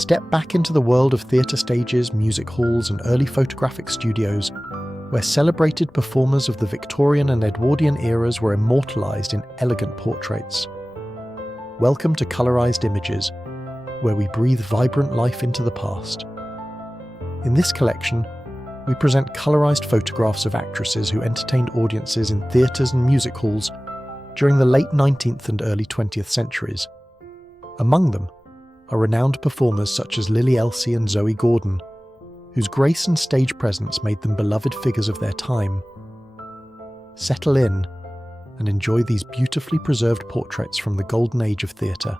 step back into the world of theatre stages, music halls, and early photographic studios, where celebrated performers of the Victorian and Edwardian eras were immortalised in elegant portraits. Welcome to Colorized Images, where we breathe vibrant life into the past. In this collection, we present colorized photographs of actresses who entertained audiences in theatres and music halls during the late 19th and early 20th centuries. Among them are renowned performers such as Lily Elsie and Zoe Gordon, whose grace and stage presence made them beloved figures of their time. Settle in and enjoy these beautifully preserved portraits from the golden age of theatre.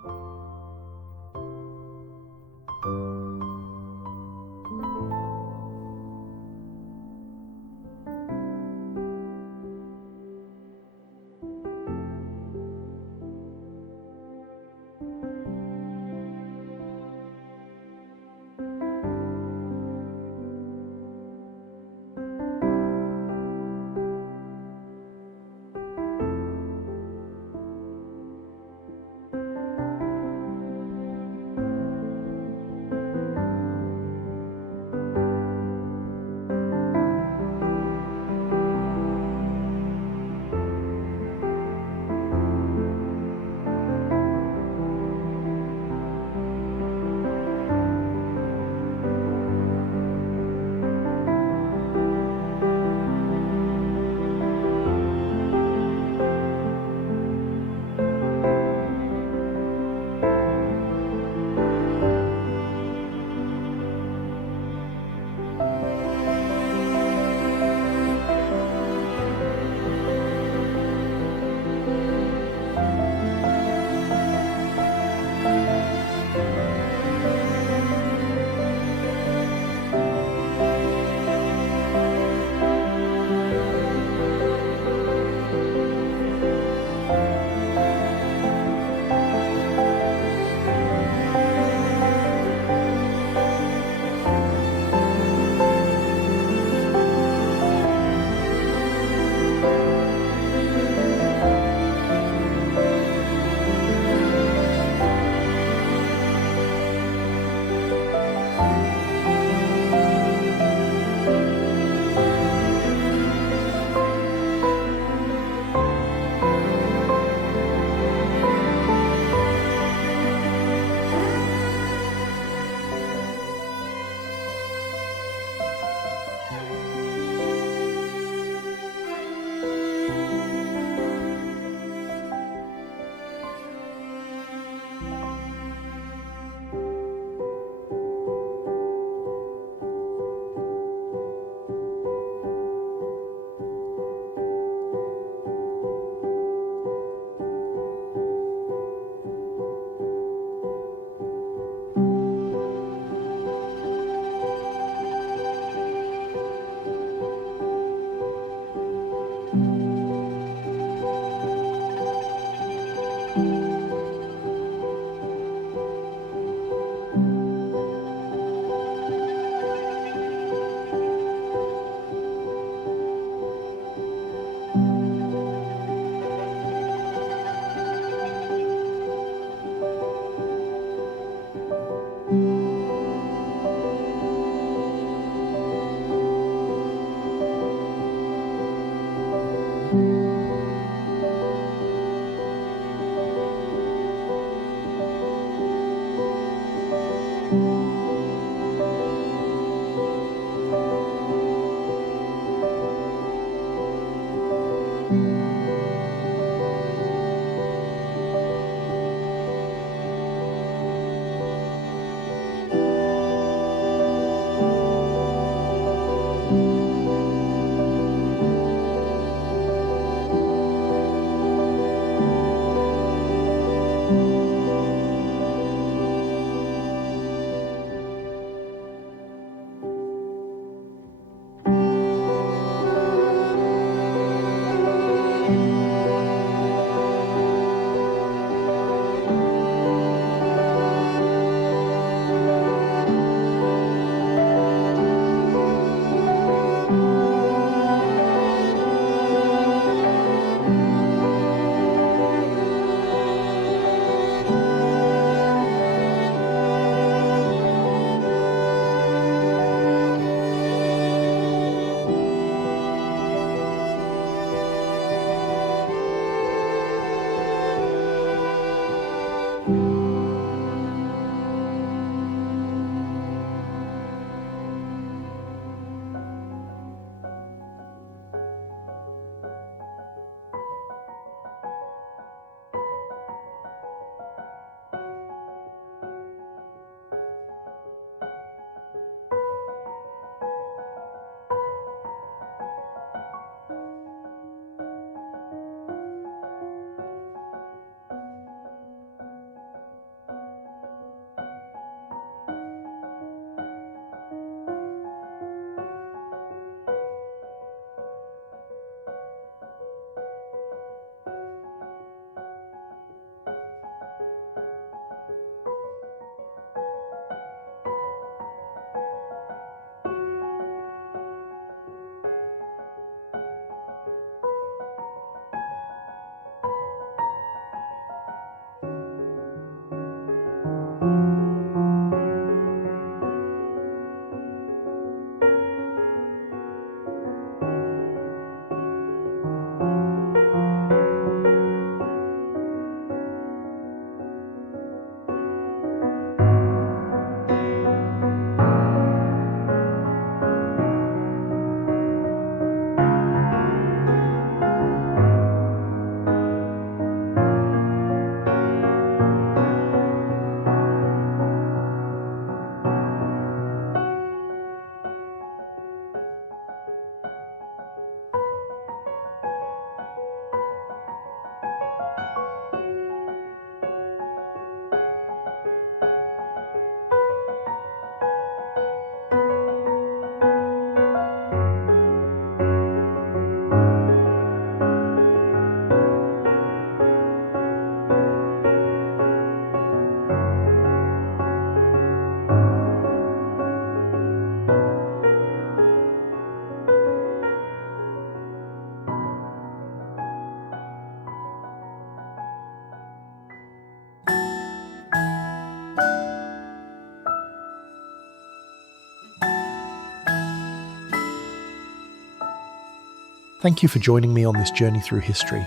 Thank you for joining me on this journey through history.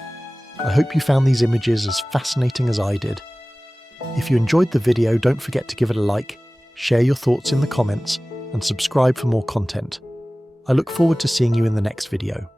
I hope you found these images as fascinating as I did. If you enjoyed the video, don't forget to give it a like, share your thoughts in the comments, and subscribe for more content. I look forward to seeing you in the next video.